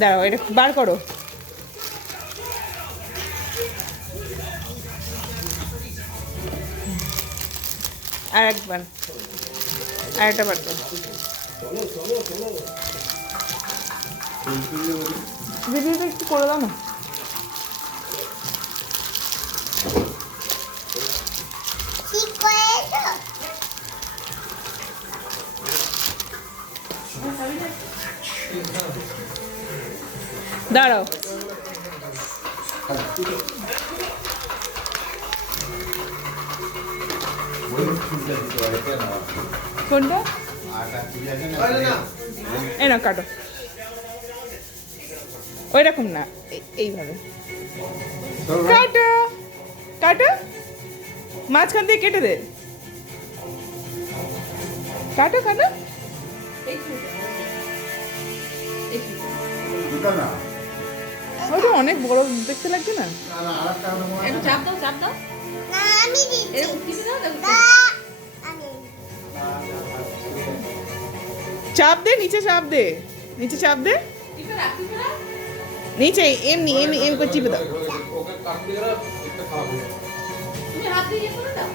দাঁড়াও, এটা বার করো। আর একবার, আর একটা বার করো। দিদি এটা একটু করে দাও না। দাঁড়াও, কোনটা? এই না, কাটো। ওই রকম না, এইভাবে কাটো, কাটো, মাঝখান দিয়ে কেটে দে। কাটো কাটো। ওটা অনেক বড় দেখতে লাগছে না? একটু চাপ দাও, চাপ দাও। এরকম টিপে দাও, দেখো। চাপ দে, নিচে চাপ দে, নিচে চাপ দে, টিপে রাখ, টিপে রাখ। নিচে এমনি এমনি এমনি করে চিপে দাও। তুমি হাত দিয়ে ইয়ে করে দাও।